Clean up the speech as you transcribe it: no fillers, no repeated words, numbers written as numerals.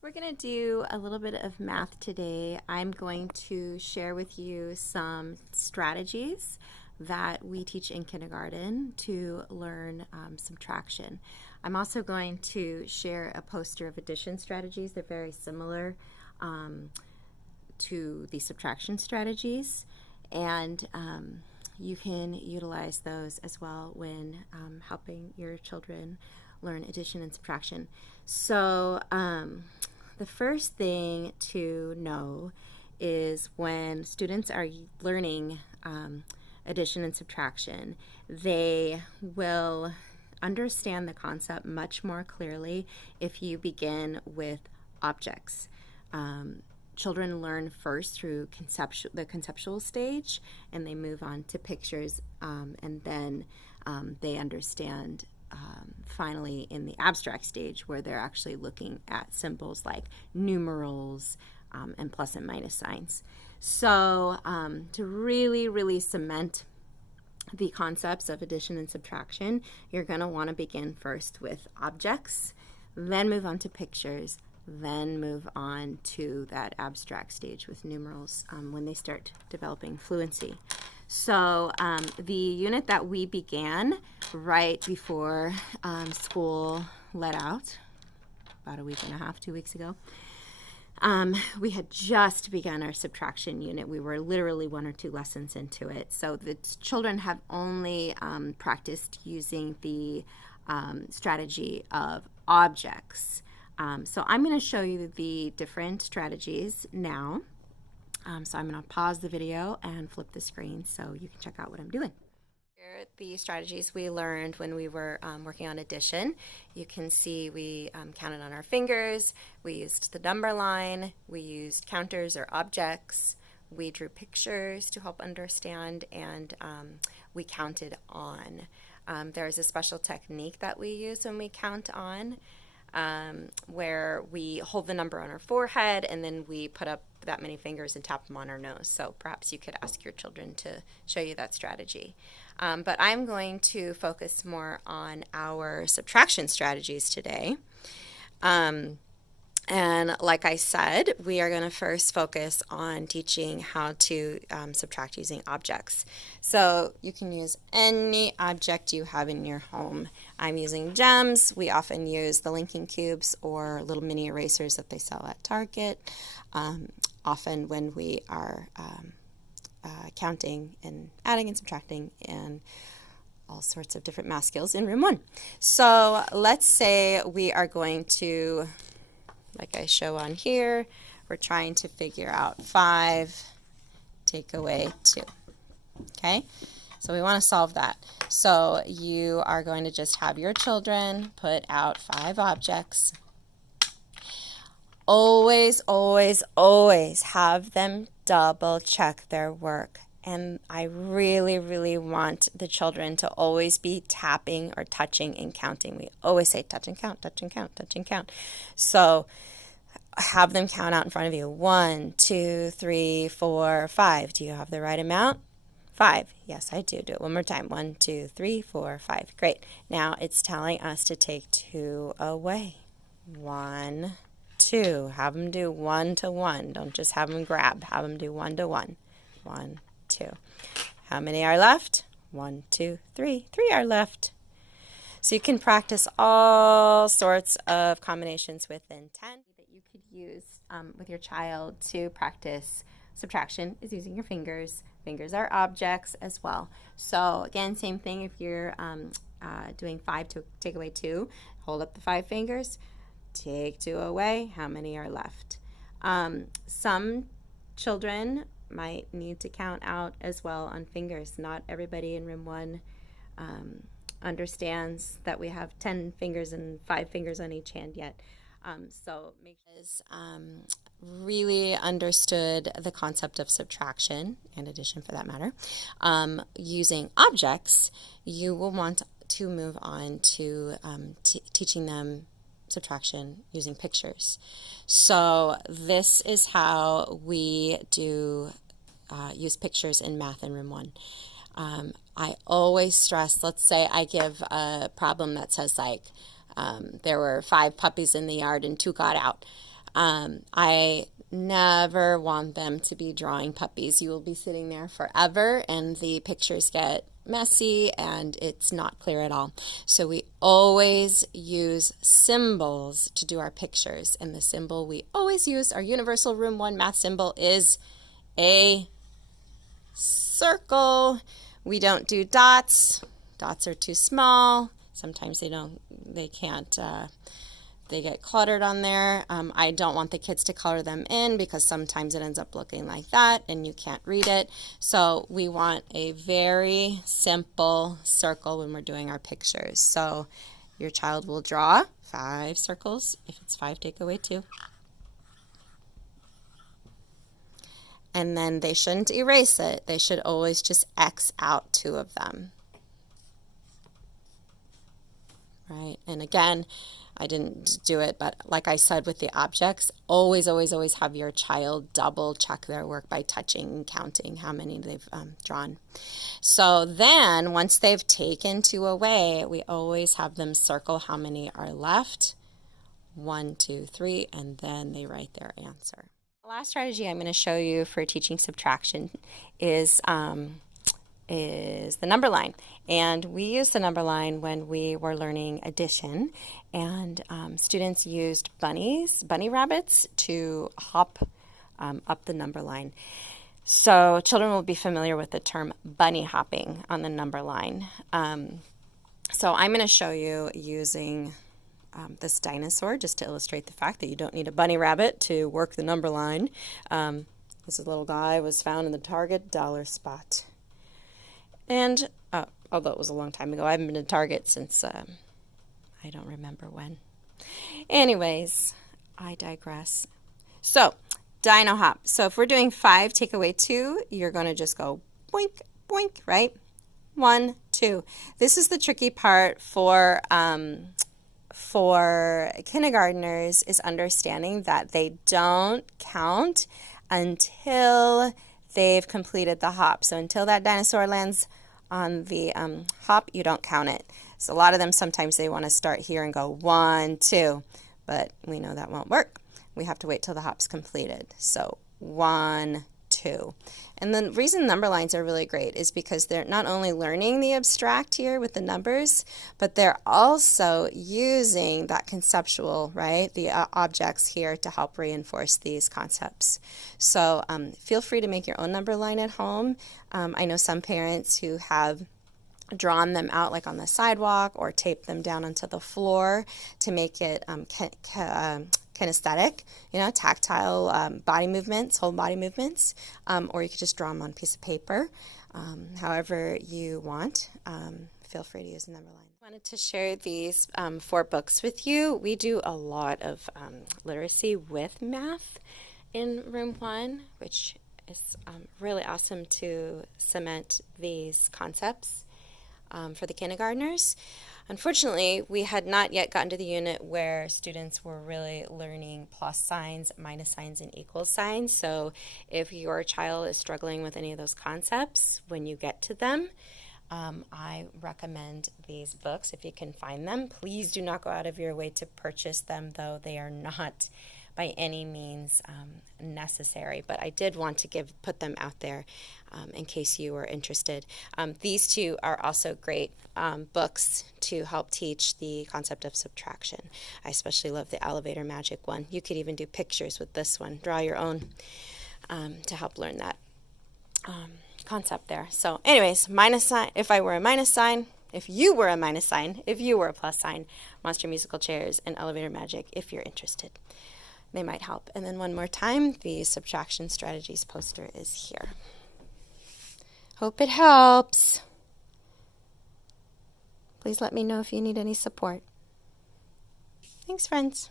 We're going to do a little bit of math today. I'm going to share with you some strategies that we teach in kindergarten to learn subtraction. I'm also going to share a poster of addition strategies. They're very similar to the subtraction strategies, and you can utilize those as well when helping your children learn addition and subtraction. So the first thing to know is when students are learning addition and subtraction, they will understand the concept much more clearly if you begin with objects. Children learn first through the conceptual stage, and they move on to pictures, and then they understand finally in the abstract stage, where they're actually looking at symbols like numerals and plus and minus signs. So to really cement the concepts of addition and subtraction, you're going to want to begin first with objects, then move on to pictures, then move on to that abstract stage with numerals when they start developing fluency. So the unit that we began right before school let out, about a week and a half, 2 weeks ago, we had just begun our subtraction unit. We were literally 1 or 2 lessons into it. So the children have only practiced using the strategy of objects. So I'm going to show you the different strategies now. So I'm going to pause the video and flip the screen so you can check out what I'm doing. Here are the strategies we learned when we were working on addition. You can see we counted on our fingers, we used the number line, we used counters or objects, we drew pictures to help understand, and we counted on. There's a special technique that we use when we count on, where we hold the number on our forehead and then we put up that many fingers and tap them on our nose. So perhaps you could ask your children to show you that strategy. But I'm going to focus more on our subtraction strategies today. And like I said, we are going to first focus on teaching how to subtract using objects. So you can use any object you have in your home. I'm using gems. We often use the linking cubes or little mini erasers that they sell at Target. Often when we are counting and adding and subtracting and all sorts of different math skills in room 1. So let's say we are going to, like I show on here, we're trying to figure out 5 take away 2. Okay, so we want to solve that. So you are going to just have your children put out 5 objects. Always have them double check their work. And I really want the children to always be tapping or touching and counting. We always say touch and count, touch and count, touch and count. So have them count out in front of you. 1, 2, 3, 4, 5. Do you have the right amount? 5. Yes, I do. Do it one more time. 1, 2, 3, 4, 5. Great. Now it's telling us to take 2 away. 1, 2. Have them do 1 to 1. Don't just have them grab. Have them do 1 to 1. 1, 2. How many are left? 1, 2, 3. 3 are left. So you can practice all sorts of combinations within 10 that you could use with your child to practice subtraction is using your fingers. Fingers are objects as well. So again, same thing if you're doing 5 to take away 2. Hold up the 5 fingers. Take 2 away. How many are left? Some children might need to count out as well on fingers. Not everybody in room 1 understands that we have 10 fingers and 5 fingers on each hand yet. So make sure really understood the concept of subtraction and addition for that matter. Using objects, you will want to move on to teaching them subtraction using pictures. So this is how we do use pictures in math in room 1. I always stress, let's say I give a problem that says like there were 5 puppies in the yard and 2 got out. I never want them to be drawing puppies. You will be sitting there forever and the pictures get messy and it's not clear at all. So we always use symbols to do our pictures. And the symbol we always use, our universal room 1 math symbol, is a circle. We don't do dots. Dots are too small. Sometimes they can't, they get cluttered on there. I don't want the kids to color them in because sometimes it ends up looking like that and you can't read it. So we want a very simple circle when we're doing our pictures. So your child will draw 5 circles. If it's 5, take away 2. And then they shouldn't erase it. They should always just X out 2 of them. Right? And again, I didn't do it, but like I said with the objects, always, always, always have your child double check their work by touching and counting how many they've drawn. So then once they've taken 2 away, we always have them circle how many are left. 1, 2, 3, and then they write their answer. The last strategy I'm going to show you for teaching subtraction is the number line. And we used the number line when we were learning addition, and students used bunny rabbits to hop up the number line. So children will be familiar with the term bunny hopping on the number line. So I'm going to show you using this dinosaur just to illustrate the fact that you don't need a bunny rabbit to work the number line. This little guy was found in the Target dollar spot. And although it was a long time ago, I haven't been to Target since I don't remember when. Anyways, I digress. So, dino hop. So if we're doing 5, take away 2, you're going to just go boink, boink, right? 1, 2. This is the tricky part for kindergartners, is understanding that they don't count until they've completed the hop. So until that dinosaur lands on the hop, you don't count it. So a lot of them, sometimes they want to start here and go 1, 2, but we know that won't work. We have to wait till the hop's completed. So 1, 2. And the reason number lines are really great is because they're not only learning the abstract here with the numbers, but they're also using that conceptual, right, the objects here to help reinforce these concepts. So feel free to make your own number line at home. I know some parents who have drawn them out like on the sidewalk or taped them down onto the floor to make it kinesthetic, tactile body movements, whole body movements, or you could just draw them on a piece of paper. However you want, feel free to use a number line. I wanted to share these 4 books with you. We do a lot of literacy with math in Room 1, which is really awesome to cement these concepts for the kindergartners. Unfortunately, we had not yet gotten to the unit where students were really learning plus signs, minus signs, and equal signs. So if your child is struggling with any of those concepts, when you get to them, I recommend these books if you can find them. Please do not go out of your way to purchase them, though they are not by any means necessary, but I did want to put them out there in case you were interested. These 2 are also great books to help teach the concept of subtraction. I especially love the elevator magic one. You could even do pictures with this one. Draw your own to help learn that concept there. So anyways, minus sign, if I were a minus sign, if you were a minus sign, if you were a plus sign, Monster Musical Chairs and Elevator Magic, if you're interested. They might help. And then one more time, the Subtraction Strategies poster is here. Hope it helps. Please let me know if you need any support. Thanks, friends.